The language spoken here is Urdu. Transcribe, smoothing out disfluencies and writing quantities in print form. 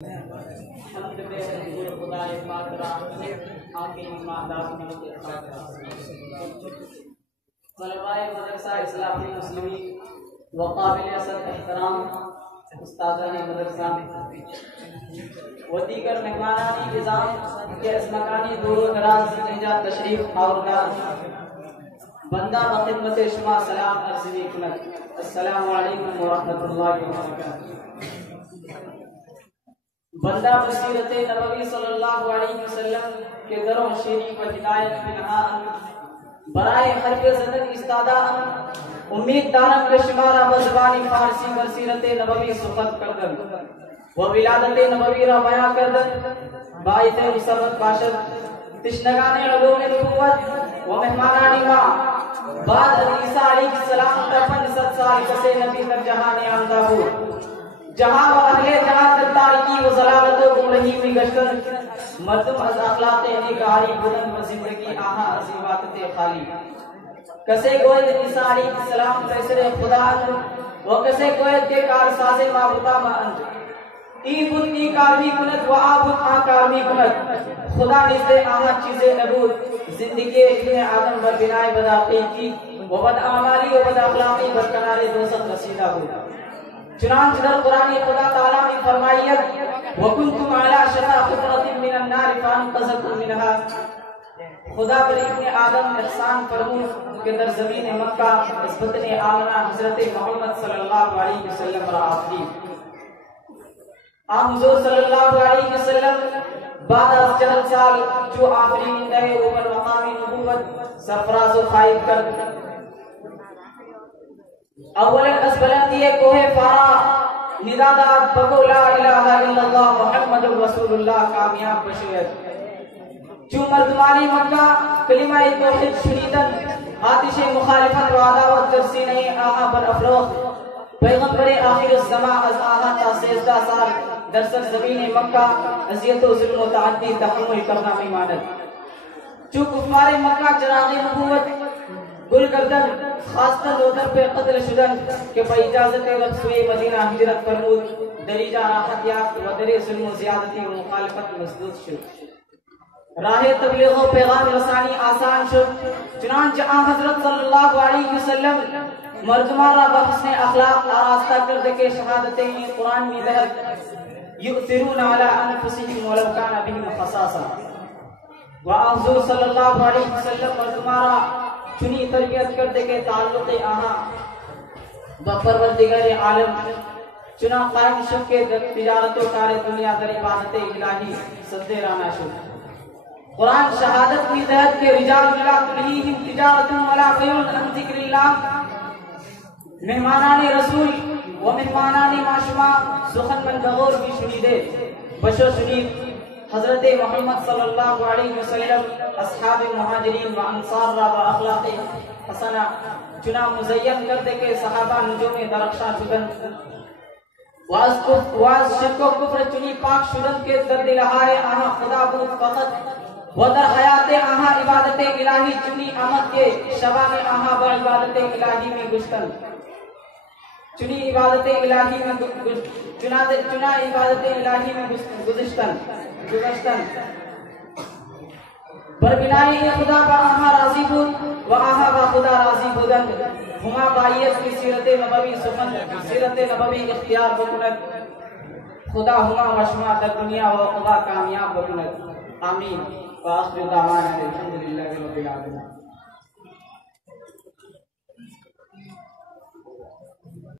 طلباء مدرسہ اصلاحی مسلمین وقابل اثر احترام استادان مدرسہ و دیگر مہمانان نظام کے اس مکانی دور و دراز سے جا تشریف آوردگان بندہ بخدمت شما سلام عرض کنت السلام علیکم ورحمۃ اللہ وبرکاتہ۔ بندہ بصیرت نبوی صلی اللہ علیہ وسلم کے در و شریف و ہدایت بنہا برائے حرب زدن استادہ امید دارم کے شمارہ بزبانی فارسی بصیرت نبوی سخت کردن و ولادت نبوی را بیان کردن باعث مسرت باشد تشنگان علوم نبوت و مہمانانی ماں بعد عیسیٰ علیہ السلام کا 500 سال کسے نبی در جہان آمدہ ہو جہاں و اہل جہاں در تاریکی و ضلالت و گمرہی میں گشتن مردم از اخلاق نگاری بلند و زندگی آہا عظیمات خالی کسے گوید عیسیٰ علیہ السلام پیسر خدا اند و کسے گوید کے کار ساز معبودہ ماند ای بود ای کارمی کند و آبود آن کارمی کند خدا نزد آہا چیزیں نبود زندگی ابن آدم بر بنائے بداقی کی و بد آمالی و بد اخلاقی برکنار دوست رسیدہ ہو چنانچہ در قرآن خدا تعالیٰ نے فرمائیت وَكُنْتُمْ عَلَى شَفَا حُفْرَةٍ مِّنَ النَّارِ فَأَنْقَذَكُم مِّنْهَا خدا پر ابن آدم احسان فرمود کہ در زمین مکہ اس بطن آمنہ حضرت محمد صلی اللہ علیہ وسلم را آفری حضور صلی اللہ علیہ وسلم بعد از 4 سال جو آفرین دے اوپر مقام نبوت سرفراز و خائب کر اولا از بلندی کوہ فارا ندادات بگو لا الہ الا اللہ محمد رسول اللہ کامیاب بشویت جو مردمانی مکہ کلمہ توحید شنیدن آتش مخالفت و عداوت در سینہ آہا پر افروخت پیغمبر آخر الزمان از آہا تا 13 سال در سرزمین مکہ اذیت و ظلم و تعدی تحمل کرنا میمانت جو کفار مکہ چراغ نبوت گل کردن خاصتر لوتر پہ قتل شدن کہ پہ اجازت وقت سوئے مدینہ ہجرت فرمود دریجہ راحت یافت و در ظلم و زیادتی و مخالفت مسدود شد راہ تبلیغ و پیغام رسانی آسان شد چنانچہ آن حضرت صلی اللہ علیہ وسلم مردمارہ بحسن اخلاق آراستہ کرد کے شہادتیں قرآن میں دہت یؤثرون علی انفسهم ولو کان بهم خصاصہ و حضور صلی اللہ علیہ وسلم مردمارہ چنی تربیت کرتے کے تعلق آہا بپروردگار عالم چنا قائم شد کے تجارت و کار دنیا در عبادت الہی صدے رانا شد قرآن شہادت کی ذات کے رجال اللہ تلہیہم تجارت ولا بیع عن ذکر اللہ مہمانان رسول و مہمانان معشوما سخن من بغور بھی شنیدے بشو شنید حضرت محمد صلی اللہ علیہ وسلم اصحاب مہاجرین و انصار را با اخلاق حسنہ چنا مزین کرتے کے صحابہ نجوم درخشاں شدن واز شرک و کفر چنی پاک شدن کے درد لہائے آہاں خدا بود فقط و در حیات آہاں عبادت الہی چنی آمد کے شبان آہاں با عبادت الہی میں گشتن چنی عبادت الہی میں چنا عبادت الہی میں گزشتن بربنائی خدا با آہا راضی بود و آہا با خدا راضی بودن ہما بائیت کی سیرت نبوی سخن سیرت نبوی اختیار بکند خدا ہما وشما در دنیا و خدا کامیاب بکند آمین و آخر دعوانا الحمدللہ رب العالمین